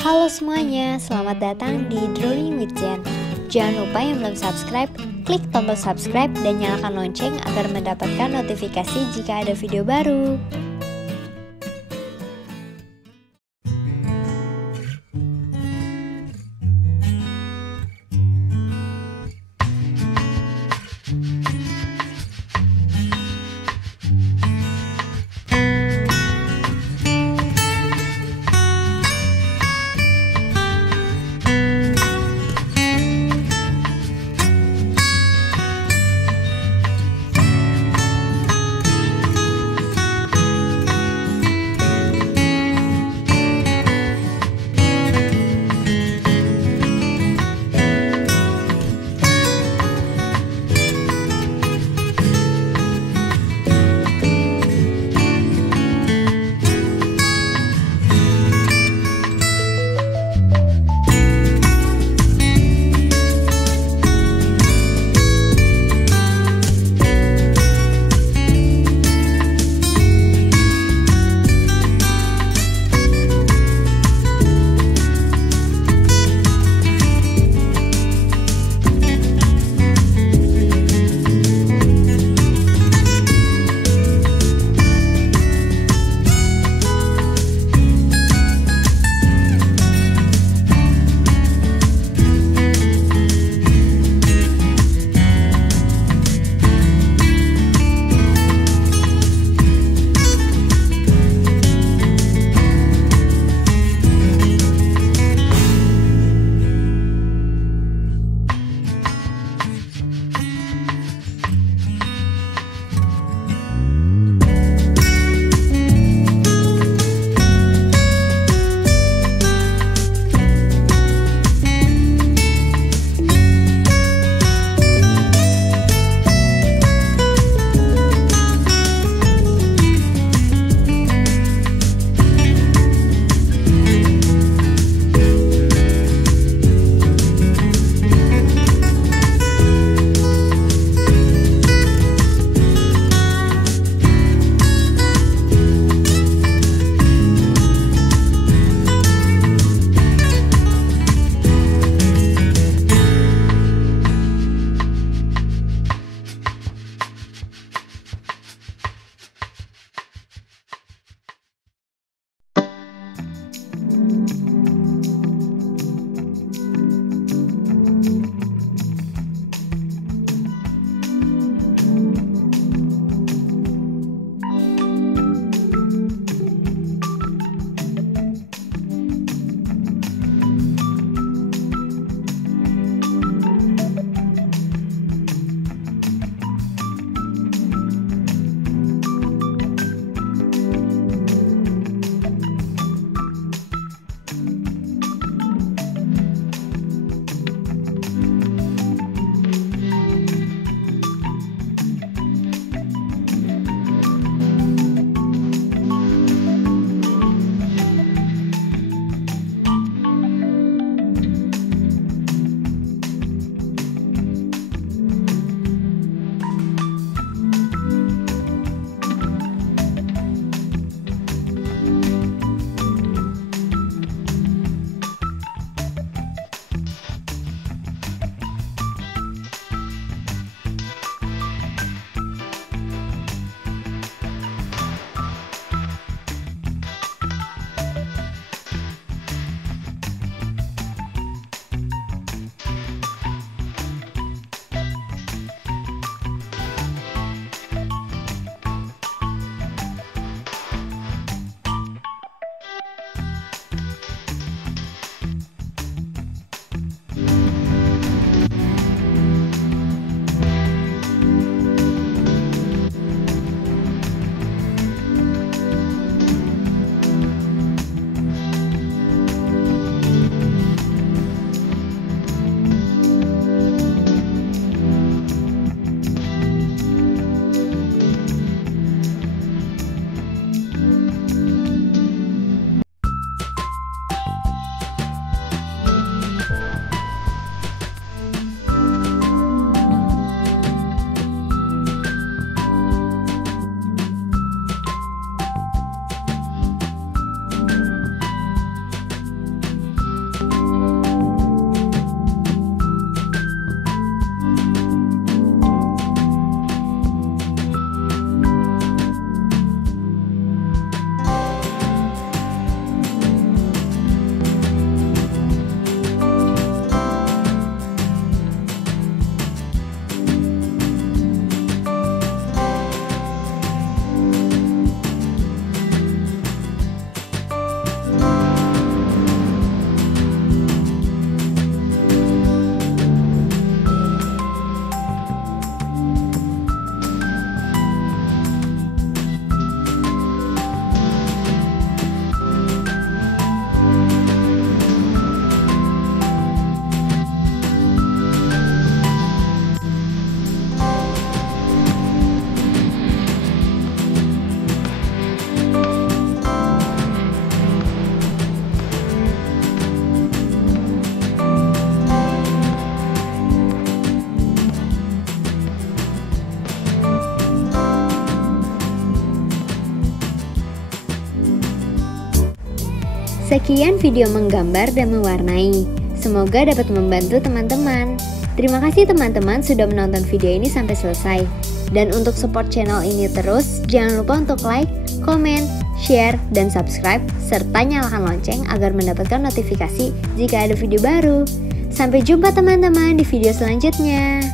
Halo semuanya, selamat datang di Drawing with Jen. Jangan lupa yang belum subscribe, klik tombol subscribe dan nyalakan lonceng agar mendapatkan notifikasi jika ada video baru. Sekian video menggambar dan mewarnai. Semoga dapat membantu teman-teman. Terima kasih teman-teman sudah menonton video ini sampai selesai. Dan untuk support channel ini terus, jangan lupa untuk like, komen, share, dan subscribe, serta nyalakan lonceng agar mendapatkan notifikasi jika ada video baru. Sampai jumpa teman-teman di video selanjutnya.